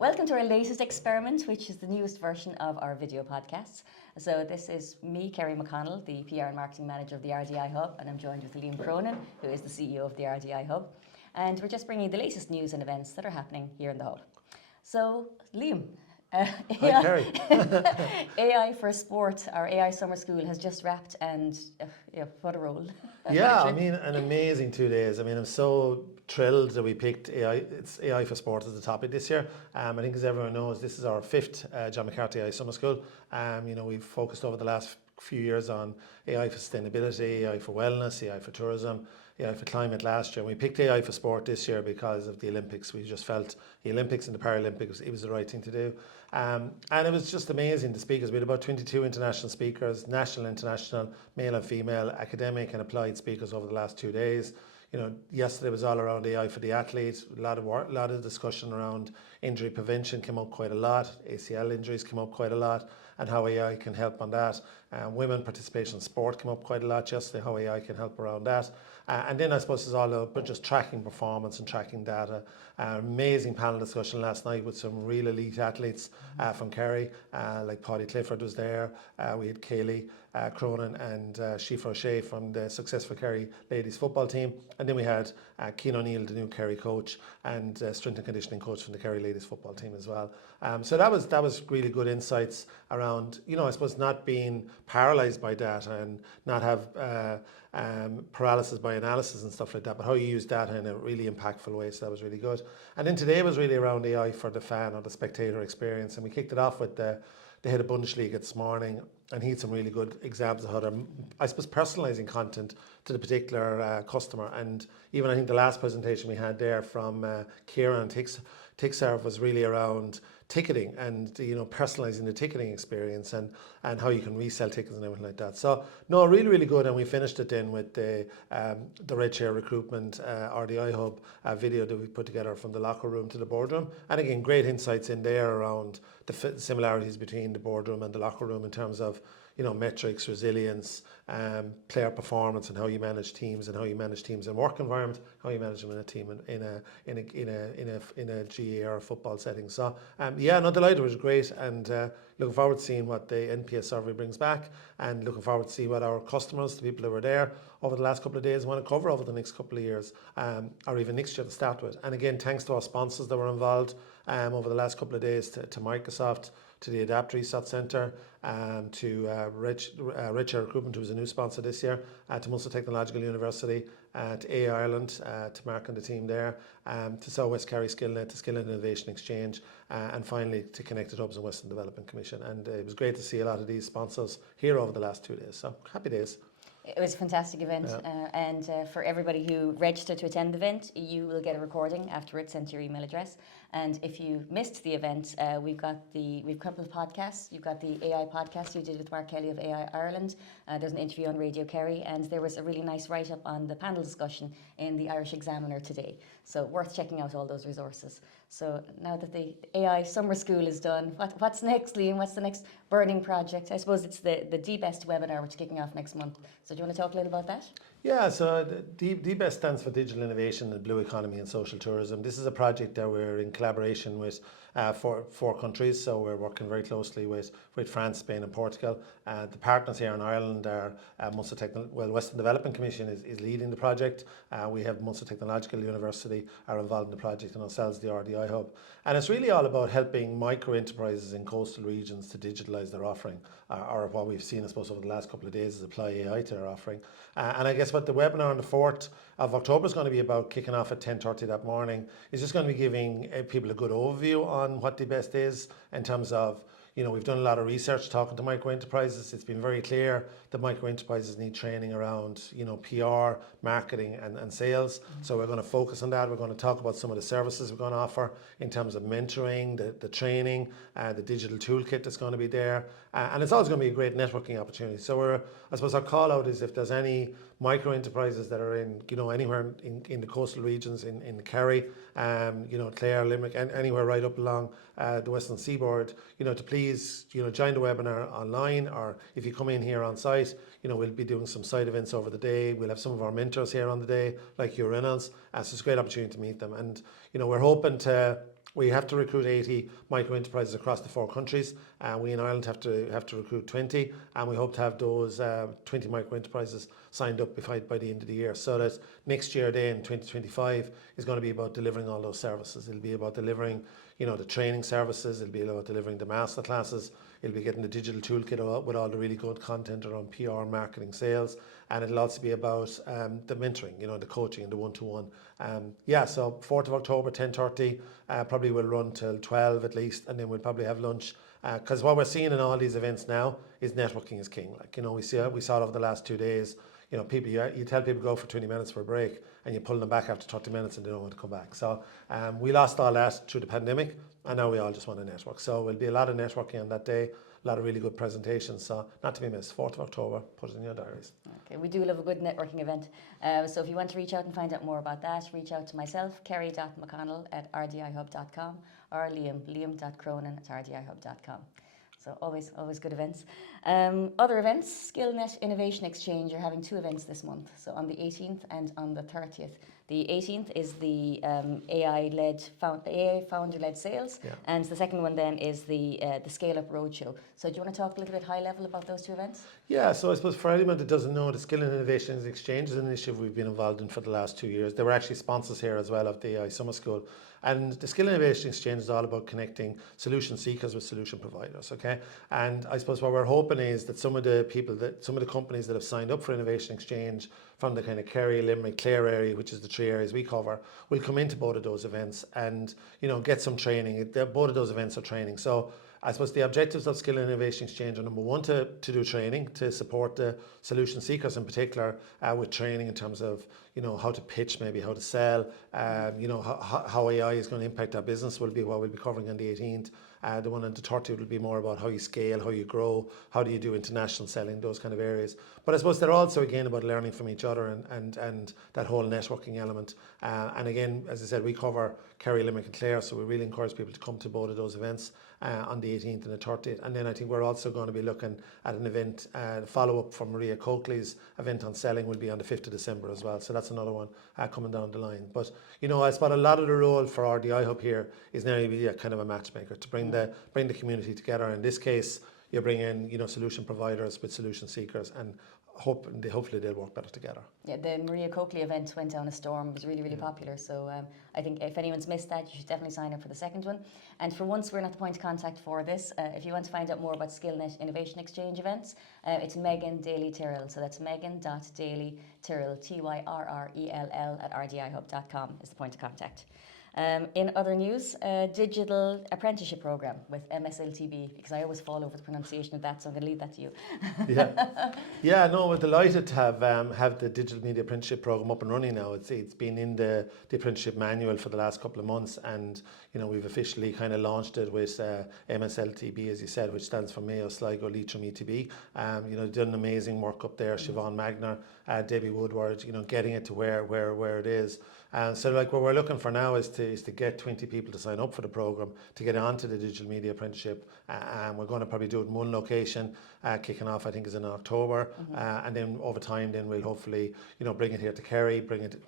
Welcome to our latest experiment, which is the newest version of our video podcasts. So this is me, Kerry McConnell, the PR and Marketing Manager of the RDI Hub, and I'm joined with Liam Cronin, who is the CEO of the RDI Hub. And we're just bringing the latest news and events that are happening here in the Hub. So, Liam, Hi, Kerry. AI for Sport, our AI summer school has just wrapped, and what a role. Yeah, I mean, an amazing 2 days. I mean, I'm so thrilled that we picked AI. It's AI for Sport as the topic this year. I think, as everyone knows, this is our fifth John McCarthy AI Summer School. We've focused over the last few years on AI for sustainability, AI for wellness, AI for tourism, AI for climate last year. And we picked AI for Sport this year because of the Olympics. We just felt the Olympics and the Paralympics, it was the right thing to do. And it was just amazing, the speakers. We had about 22 international speakers, national, international, male and female, academic and applied speakers over the last 2 days. Yesterday was all around AI for the athletes. A lot of discussion around injury prevention came up quite a lot. ACL injuries came up quite a lot, and how AI can help on that. Women participation in sport came up quite a lot yesterday, how AI can help around that. And then I suppose it's all about just tracking performance and tracking data. Amazing panel discussion last night with some real elite athletes from Kerry, like Paddy Clifford was there. We had Kaylee Cronin and Shifa O'Shea from the successful Kerry ladies football team. And then we had Cian O'Neill, the new Kerry coach, and strength and conditioning coach from the Kerry ladies football team as well. So that was really good insights around, I suppose, not being paralysed by data and not have paralysis by analysis and stuff like that, but how you use data in a really impactful way. So that was really good. And then today was really around AI for the fan or the spectator experience. And we kicked it off with the head of Bundesliga this morning, and he had some really good examples of how they're, I suppose, personalising content to the particular customer. And even I think the last presentation we had there from Kieran and TickServe was really around ticketing and personalising the ticketing experience and how you can resell tickets and everything like that. So no, really, really good. And we finished it then with the Red Chair Recruitment RDI Hub video that we put together from the locker room to the boardroom. And again, great insights in there around the similarities between the boardroom and the locker room in terms of metrics, resilience, player performance, and how you manage teams, and how you manage teams in a work environment, how you manage them in a team in a GA or a football setting. So delighted, it was great, and looking forward to seeing what the NPS survey brings back, and looking forward to see what our customers, the people who were there over the last couple of days, want to cover over the next couple of years, or even next year to start with. And again, thanks to our sponsors that were involved over the last couple of days, to Microsoft, to the Adapt Research Centre, to Red Chair Recruitment, who was a new sponsor this year, to Munster Technological University, to AI Ireland, to Mark and the team there, to South West Kerry SkillNet, to Skill and Innovation Exchange, and finally to Connected Hubs and Western Development Commission. And it was great to see a lot of these sponsors here over the last 2 days. So happy days. It was a fantastic event, and for everybody who registered to attend the event, you will get a recording afterwards sent to your email address. And if you missed the event, we've a couple of podcasts. You've got the AI podcast you did with Mark Kelly of AI Ireland. There's an interview on Radio Kerry, and there was a really nice write-up on the panel discussion in the Irish Examiner today. So worth checking out all those resources. So now that the AI summer school is done, what's next, Liam? What's the next burning project? I suppose it's the D-Best webinar, which is kicking off next month. So do you want to talk a little about that? Yeah, so D-Best stands for Digital Innovation and Blue Economy and Social Tourism. This is a project that we're in collaboration with four countries, so we're working very closely with France, Spain and Portugal. The partners here in Ireland are Western Development Commission is leading the project. We have Munster Technological University are involved in the project, and ourselves, the RDI Hub. And it's really all about helping micro enterprises in coastal regions to digitalise their offering, or what we've seen, I suppose, over the last couple of days is apply AI to their offering. And I guess what the webinar on the 4th of October is going to be about, kicking off at 10:30 that morning, is just going to be giving people a good overview on what D-Best is in terms of, we've done a lot of research talking to micro enterprises. It's been very clear that micro enterprises need training around, PR, marketing and sales. So we're going to focus on that. We're going to talk about some of the services we're going to offer in terms of mentoring, the training, the digital toolkit that's going to be there. And it's always going to be a great networking opportunity. So I suppose our call out is, if there's any micro enterprises that are in, anywhere in the coastal regions, in the Kerry, Clare, Limerick, and anywhere right up along the Western Seaboard, to please, join the webinar online, or if you come in here on site, we'll be doing some side events over the day. We'll have some of our mentors here on the day, like Hugh Reynolds. So it's a great opportunity to meet them. And, we're hoping to We have to recruit 80 micro enterprises across the 4 countries. We in Ireland have to recruit 20, and we hope to have those 20 micro enterprises signed up by the end of the year. So that next year, then 2025, is going to be about delivering all those services. It'll be about delivering, the training services. It'll be about delivering the master classes. It'll be getting the digital toolkit with all the really good content around PR, marketing, sales, and it'll also be about the mentoring, the coaching and the one-to-one. So 4th of October, 10:30, probably will run till 12 at least, and then we'll probably have lunch. Because what we're seeing in all these events now is networking is king. We saw it over the last 2 days. People, you tell people go for 20 minutes for a break, and you pull them back after 30 minutes and they don't want to come back. So we lost all that through the pandemic, and now we all just want to network. So there'll be a lot of networking on that day, a lot of really good presentations. So not to be missed, 4th of October, put it in your diaries. Okay, we do love a good networking event. So if you want to reach out and find out more about that, reach out to myself, kerry.mcconnell@rdihub.com, or liam.cronin@rdihub.com. So always good events. Other events, SkillNet Innovation Exchange are having 2 events this month. So on the 18th and on the 30th. The 18th is the AI founder-led sales, and the second one then is the Scale Up Roadshow. So do you want to talk a little bit high level about those 2 events? Yeah, so I suppose for anyone that doesn't know, the Skill and Innovations Exchange is an initiative we've been involved in for the last 2 years. They were actually sponsors here as well of the AI Summer School. And the Skill and Innovation Exchange is all about connecting solution seekers with solution providers, okay? And I suppose what we're hoping is that some of the companies that have signed up for Innovation Exchange from the kind of Kerry, Limerick, Clare area, which is the 3 areas we cover, will come into both of those events and, get some training. Both of those events are training. So I suppose the objectives of Skill and Innovation Exchange are, number one, to do training, to support the solution seekers in particular with training in terms of, how to pitch, maybe how to sell, how AI is going to impact our business will be what we'll be covering on the 18th. The one on the 30th will be more about how you scale, how you grow, how do you do international selling, those kind of areas. But I suppose they're also, again, about learning from each other and that whole networking element. And again, as I said, we cover Kerry, Limerick and Clare, so we really encourage people to come to both of those events on the 18th and the 30th. And then I think we're also going to be looking at an event, follow-up from Maria Coakley's event on selling will be on the 5th of December as well. So that's another one coming down the line. But, I suppose a lot of the role for RDI Hub here is now to be a kind of a matchmaker, to bring the community together. In this case, you bring in, solution providers with solution seekers, and hopefully they'll work better together. Yeah, the Maria Coakley event went down a storm. It was really popular. So I think if anyone's missed that, you should definitely sign up for the second one. And for once, we're not the point of contact for this. If you want to find out more about SkillNet Innovation Exchange events, it's Megan Daly Tyrrell. So that's Megan.Daly Tyrrell, Tyrrell @rdihub.com is the point of contact. In other news, digital apprenticeship program with MSLTB, because I always fall over the pronunciation of that, so I'm going to leave that to you. We're delighted to have the digital media apprenticeship program up and running now. It's been in the apprenticeship manual for the last couple of months, and we've officially kind of launched it with MSLTB, as you said, which stands for Mayo, Sligo, Leitrim, ETB. Done amazing work up there. Siobhan Magner, Debbie Woodward, getting it to where it is. So what we're looking for now is to get 20 people to sign up for the program to get onto the digital media apprenticeship, and we're going to probably do it in one location, kicking off I think is in October, and then over time then we'll hopefully bring it here to Kerry, bring it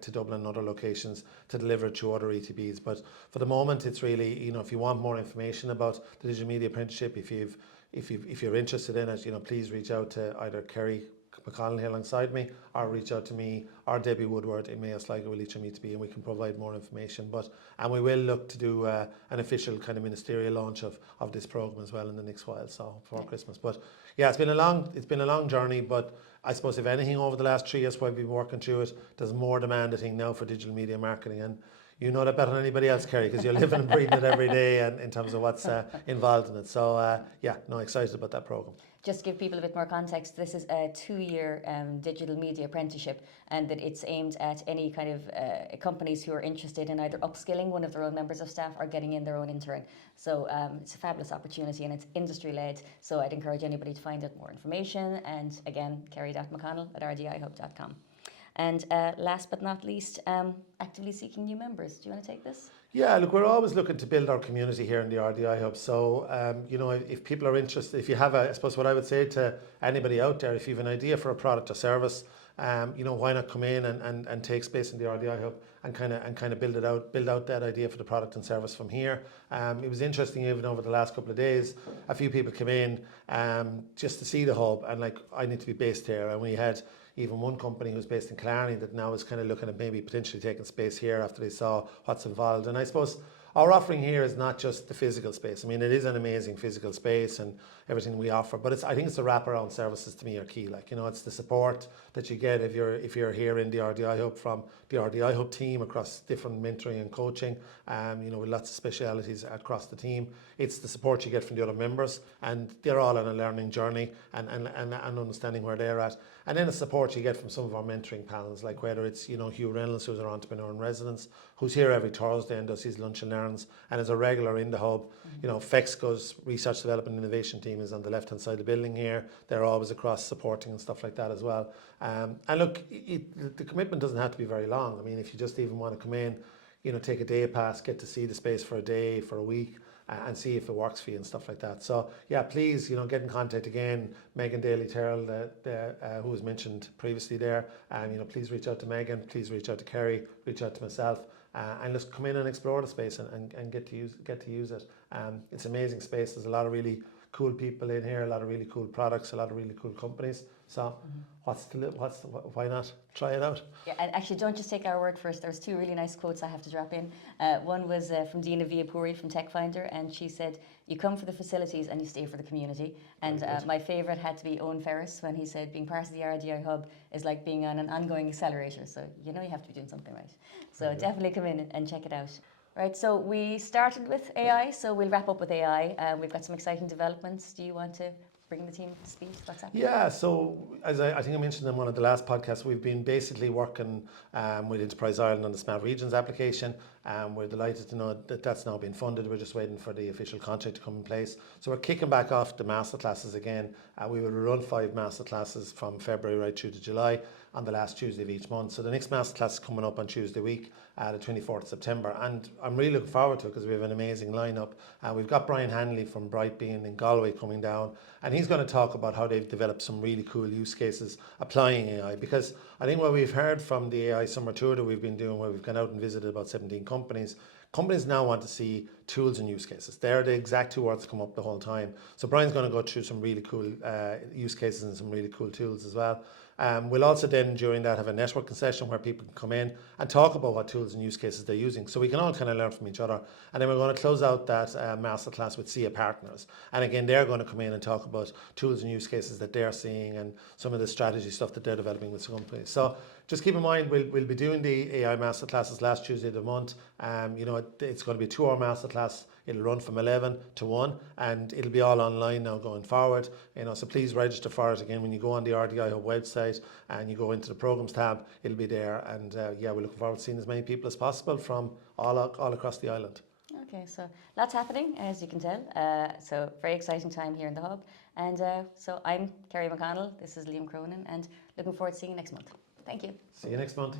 to Dublin and other locations to deliver it to other ETBs. But for the moment it's really, if you want more information about the digital media apprenticeship, if you're interested in it, please reach out to either Kerry McConnell here alongside me, or reach out to me or Debbie Woodward in Mayo, Sligo, Leitrim, ETB, and we can provide more information. And we will look to do an official kind of ministerial launch of this program as well in the next while, so before Christmas. But yeah, it's been a long journey, but I suppose if anything over the last 3 years while we've been working through it, there's more demand I think now for digital media marketing, and you know that better than anybody else, Kerry, because you're living and breathing it every day, and in terms of what's involved in it. So excited about that program. Just to give people a bit more context, this is a 2-year digital media apprenticeship, and that it's aimed at any kind of companies who are interested in either upskilling one of their own members of staff or getting in their own intern. So it's a fabulous opportunity, and it's industry-led. So I'd encourage anybody to find out more information. And again, kerry.mcconnell@rdihub.com. And last but not least, actively seeking new members. Do you want to take this? Yeah, look, we're always looking to build our community here in the RDI Hub. So, if people are interested, if you have I suppose what I would say to anybody out there, if you have an idea for a product or service, why not come in and take space in the RDI Hub and kind of build out that idea for the product and service from here. It was interesting even over the last couple of days, a few people came in just to see the hub, and like, I need to be based here, and we had even one company who was based in Killarney that now is kind of looking at maybe potentially taking space here after they saw what's involved. And I suppose our offering here is not just the physical space. I mean, it is an amazing physical space and everything we offer, but I think it's the wraparound services to me are key. Like, it's the support that you get if you're here in the RDI Hub from the RDI Hub team across different mentoring and coaching, with lots of specialities across the team. It's the support you get from the other members, and they're all on a learning journey and understanding where they're at. And then the support you get from some of our mentoring panels, like whether it's, Hugh Reynolds, who's our entrepreneur in residence, who's here every Thursday and does his lunch and learns and is a regular in the hub. FEXCO's research development and innovation team is on the left hand side of the building here. They're always across supporting and stuff like that as well. And look, the commitment doesn't have to be very long. I mean, if you just even want to come in, take a day pass, get to see the space for a day, for a week, and see if it works for you and stuff like that. So yeah, please, get in contact again. Megan Daly-Terrell, who was mentioned previously there, please reach out to Megan, please reach out to Kerry, reach out to myself, and let's come in and explore the space and get to use it. It's an amazing space. There's a lot of really cool people in here, a lot of really cool products, a lot of really cool companies. So why not try it out? Yeah, and actually, don't just take our word for it. There's two really nice quotes I have to drop in. One was from Dina Viapuri from TechFinder, and she said, "You come for the facilities and you stay for the community." And my favourite had to be Owen Ferris when he said, "Being part of the RDI Hub is like being on an ongoing accelerator." So you have to be doing something right. So definitely come in and check it out. Right, so we started with AI, so we'll wrap up with AI. We've got some exciting developments. Do you want to bring the team up to speed? What's happening? Yeah, so as I think I mentioned in one of the last podcasts, we've been basically working with Enterprise Ireland on the Smart Regions application. We're delighted to know that that's now been funded. We're just waiting for the official contract to come in place. So we're kicking back off the masterclasses again. We will run 5 masterclasses from February right through to July on the last Tuesday of each month. So the next masterclass is coming up on Tuesday week, the 24th of September. And I'm really looking forward to it because we have an amazing lineup. We've got Brian Hanley from Bright Bean in Galway coming down, and he's going to talk about how they've developed some really cool use cases applying AI. Because I think what we've heard from the AI Summer Tour that we've been doing, where we've gone out and visited about 17 companies now want to see tools and use cases. They're the exact 2 words that come up the whole time. So Brian's going to go through some really cool use cases and some really cool tools as well. We'll also then during that have a networking session where people can come in and talk about what tools and use cases they're using, so we can all kind of learn from each other. And then we're going to close out that masterclass with SIA partners, and again they're going to come in and talk about tools and use cases that they're seeing and some of the strategy stuff that they're developing with companies. So just keep in mind, we'll be doing the AI masterclasses last Tuesday of the month. It's going to be a 2-hour masterclass. It'll run from 11 to 1, and it'll be all online now going forward. So please register for it. Again, when you go on the RDI Hub website and you go into the programs tab, it'll be there. And we're looking forward to seeing as many people as possible from all across the island. Okay, so lots happening, as you can tell. So very exciting time here in the Hub. And so I'm Kerry McConnell. This is Liam Cronin, and looking forward to seeing you next month. Thank you. See you next month.